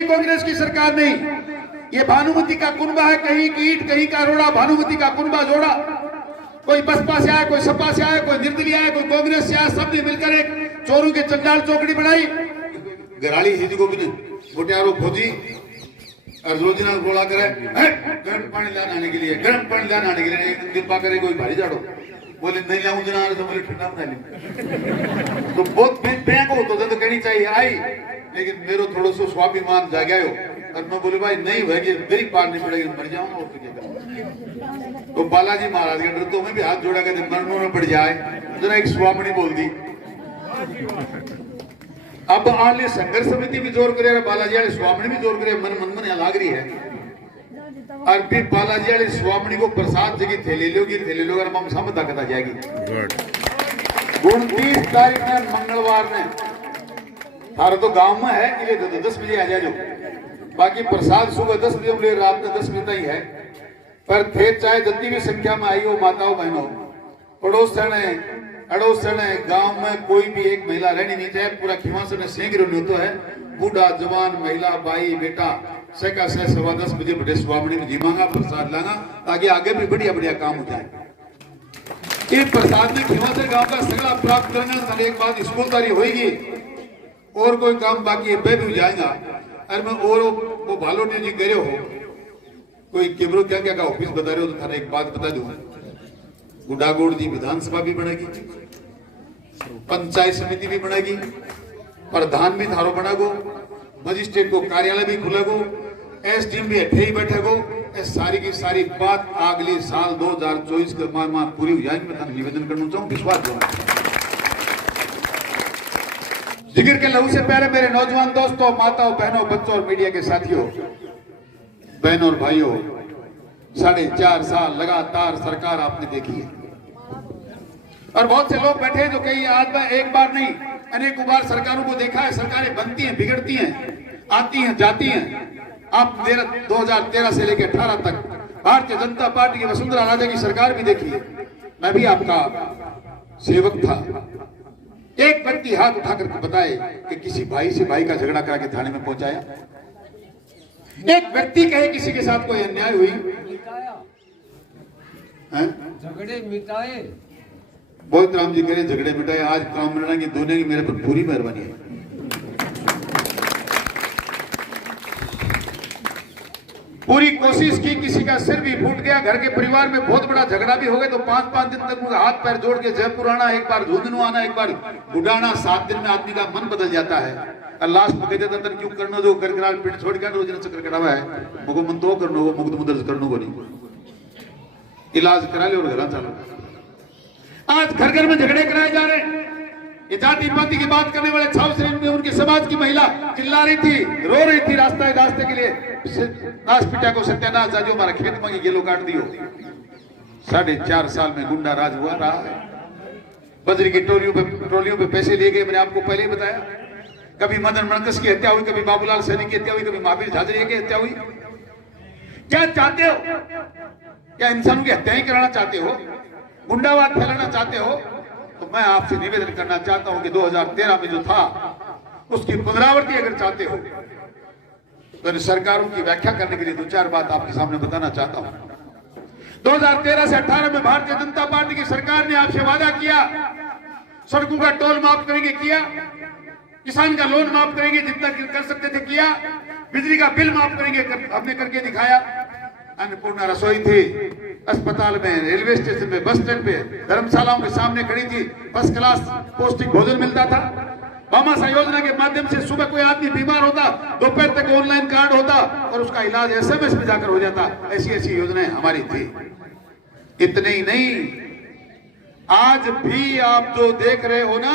कांग्रेस की सरकार नहीं। ये भानुमति का कुनबा है, कहीं की ईट कहीं का रोड़ा, भानुमति का कुनबा जोड़ा। कोई बसपा से आया, कोई सपा से आया, कोई निर्दलीय आया, कोई कांग्रेस से आया, सबने मिलकर एक चोरों के चंडाल चौकड़ी बनाई। गराड़ी हिज को भी गोटियारो फौजी और रोजना गोला करे गर्म पानी लाने आने के लिए, गर्म पानी लाने आने के लिए एक दिन पा करे कोई भारी जाड़ो बोले नहीं लाऊं जना तो बोले ठंडा बना ली। तो बहुत बैंक हो तो कहनी चाहिए आई, लेकिन मेरे थोड़ा सा स्वाभिमान जाग्या हो और मैं बोले भाई नहीं भाई गरीब पार नहीं पड़ेगी, मर जाऊंगा और क्या। तो बालाजी महाराज के डर तो मैं भी हाथ जोड़ा कर मरने में पड़ जाए, जरा एक स्वामिनी बोल दी। अब आले संघर्ष समिति भी जोर करे, बालाजी वाले स्वामिनी भी जोर करे, मन यहाँ लाग रही है। और फिर बालाजी वाले स्वामिनी को प्रसाद जगह थैले लोगे और मम समझ कथा जाएगी। 29 तारीख में मंगलवार ने थारा तो गांव में है, इसलिए तो 10 बजे आ जाओ। बाकी प्रसाद सुबह 10 बजे मिले, रात में 10 बजे ही है। पर थे चाहे जितनी भी संख्या में आई हो, माताओं बहनों, पड़ोसन है, अड़ोसन है, गांव में कोई भी एक महिला रहनी नहीं चाहिए। पूरा खिमासन सेंग रही तो है, बूढ़ा जवान महिला बाई बेटा सका से 10:15 बजे बड़े स्वामिनी में जीवांगा प्रसाद लाना, ताकि आगे भी बढ़िया बढ़िया काम हो जाए। ये प्रसाद में खिमासन गांव का सगला प्राप्त करना, एक बात स्कूलदारी होगी और कोई काम बाकी है भी जाएगा। अरे मैं और वो भालोटे जी गए हो, कोई केबरो क्या क्या का ऑफिस बता रहे हो, तो थारा एक बात बता दूं, गुडागोड़ जी विधानसभा भी बनेगी, पंचायत समिति भी बनेगी, प्रधान भी थारो बनेगो, मजिस्ट्रेट को कार्यालय भी खुलेगो, एसडीएम भी अठे ही बैठेगो। सारी की सारी बात अगले साल 2024 के माह पूरी हो जाएगी। मैं निवेदन करना चाहूँ, विश्वास जोड़ा। जिक्र के लहू से पहले मेरे नौजवान दोस्तों, माताओं, बहनों, बच्चों और मीडिया के साथियों, बहनों और भाइयों, 4.5 साल लगातार सरकार आपने देखी है और बहुत से लोग बैठे हैं जो कई आज में एक बार नहीं अनेक बार सरकारों को देखा है। सरकारें बनती हैं, बिगड़ती हैं, आती हैं, जाती हैं। आप 2013 से लेकर 18 तक भारतीय जनता पार्टी की वसुंधरा राजे की सरकार भी देखी है। मैं भी आपका सेवक था। एक व्यक्ति हाथ उठाकर बताए कि किसी भाई से भाई का झगड़ा करा के थाने में पहुंचाया। एक व्यक्ति कहे किसी के साथ कोई अन्याय हुई, झगड़े मिटाए, बहुत राम जी कह झगड़े मिटाए। आज काम की दोनों की मेरे पर पूरी मेहरबानी है। पूरी कोशिश की, किसी का सिर भी फूट गया, घर के परिवार में बहुत बड़ा झगड़ा भी हो गया, तो 5-5 दिन तक हाथ पैर जोड़ के जयपुर आना, एक बार झुंझुनू आना, एक बार बुढ़ाना। 7 दिन में आदमी का मन बदल जाता है और लास्ट में कह देता था क्यों करना जो कर पिंड छोड़ के रोज चक्कर कटावा है, मुझको मन तो करना हो, मुक्त मुदर्ज करना को नहीं, इलाज करा ले और घर चलो। आज घर घर में झगड़े कराए जा रहे हैं। ये जाति पाति की बात करने वाले छाव श्रेणी में उनकी समाज की महिला चिल्ला रही थी, रो रही थी रास्ते के लिए, नाश पिटा को सत्यानाश जाजो, हमारा खेत मांगी गेलो काट दियो। 4.5 साल में गुंडा राज हुआ रहा है। बजरी की टोलियों पे पैसे लिए गए, मैंने आपको पहले ही बताया। कभी मदन मनकस की हत्या हुई, कभी बाबूलाल सैनी की हत्या हुई, कभी महावीर झाझड़िया की हत्या हुई। क्या चाहते हो? क्या इंसानों की हत्याएं कराना चाहते हो? गुंडावाद फैलाना चाहते हो? तो मैं आपसे निवेदन करना चाहता हूं कि 2013 में जो था उसकी पुनरावृत्ति अगर चाहते हो तो इन सरकारों की व्याख्या करने के लिए 2-4 बात आपके सामने बताना चाहता हूं। 2013 से 18 में भारतीय जनता पार्टी की सरकार ने आपसे वादा किया, सड़कों का टोल माफ करेंगे, किया। किसान का लोन माफ करेंगे, जितना कर सकते थे किया। बिजली का बिल माफ करेंगे, हमने करके दिखाया। अन्नपूर्णा रसोई थी अस्पताल में, रेलवे स्टेशन पे, बस स्टैंड पे, धर्मशालाओं के सामने खड़ी थी, फर्स्ट क्लास पौष्टिक भोजन मिलता था। भामाशाह योजना के माध्यम से सुबह कोई आदमी बीमार होता, दोपहर तक ऑनलाइन कार्ड होता और उसका इलाज SMS में जाकर हो जाता। ऐसी योजनाएं हमारी थी। इतने ही नहीं, आज भी आप जो देख रहे हो ना,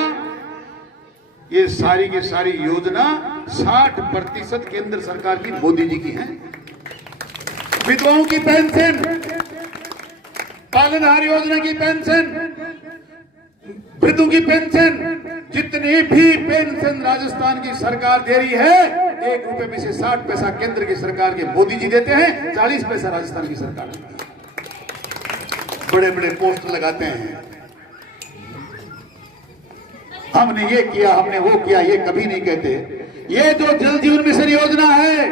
ये सारी की सारी योजना 60% केंद्र सरकार की मोदी जी की है। विधवाओं की पेंशन, पालनहार योजना की पेंशन, वृद्धों की पेंशन, जितनी भी पेंशन राजस्थान की सरकार दे रही है, 1 रुपए में से 60 पैसा केंद्र की सरकार के मोदी जी देते हैं, 40 पैसा राजस्थान की सरकार देती है। बड़े बड़े पोस्ट लगाते हैं, हमने ये किया, हमने वो किया, ये कभी नहीं कहते। ये जो जल जीवन मिशन योजना है,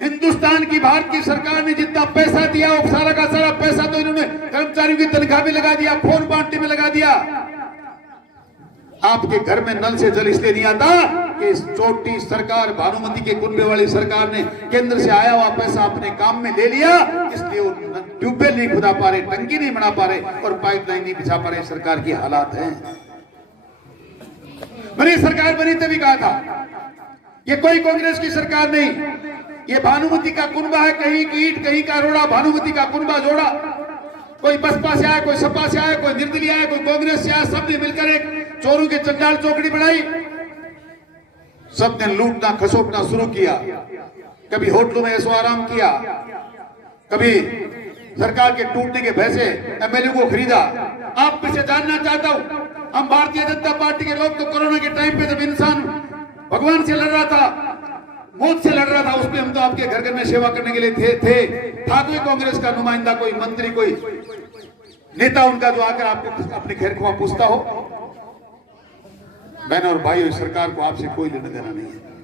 हिंदुस्तान की, भारत की सरकार ने जितना पैसा दिया वो सारा का सारा पैसा तो इन्होंने कर्मचारियों की तनख्वाह में लगा दिया, फोन बांटने में लगा दिया। आपके घर में नल से जल इसलिए नहीं आता कि इस छोटी सरकार, भानुमति के कुनबे वाली सरकार ने केंद्र से आया हुआ पैसा अपने काम में ले लिया, इसलिए वो ट्यूबवेल नहीं खुदा पा रहे, टंकी नहीं बना पा रहे और पाइपलाइन नहीं बिछा पा रहे। सरकार की हालात है। मेरी सरकार बनी तभी कहा था ये कोई कांग्रेस की सरकार नहीं, ये भानुमति का कुनबा है, कहीं की ईंट कहीं का रोड़ा, भानुमति का कुनबा जोड़ा। कोई बसपा से आया, कोई सपा से आया, कोई निर्दलीय आया, कोई कांग्रेस से आया, सबने मिलकर एक चोरों के चंडाल चौकड़ी बनाई। सबने लूटना खसोटना शुरू किया, कभी होटलों में ऐसो आराम किया, कभी सरकार के टूटने के पैसे एमएलए को खरीदा। आप से जानना चाहता हूं, हम भारतीय जनता पार्टी के लोग तो कोरोना के टाइम पे जब इंसान भगवान से लड़ रहा था, मौत से लड़ रहा था, उसमें हम तो आपके घर घर में सेवा करने के लिए थे। था कोई कांग्रेस का नुमाइंदा, कोई मंत्री, कोई नेता उनका जो आकर आपको अपने खैर खुआ पूछता हो? बहनों और भाइयों, सरकार को आपसे कोई लेना देना नहीं है।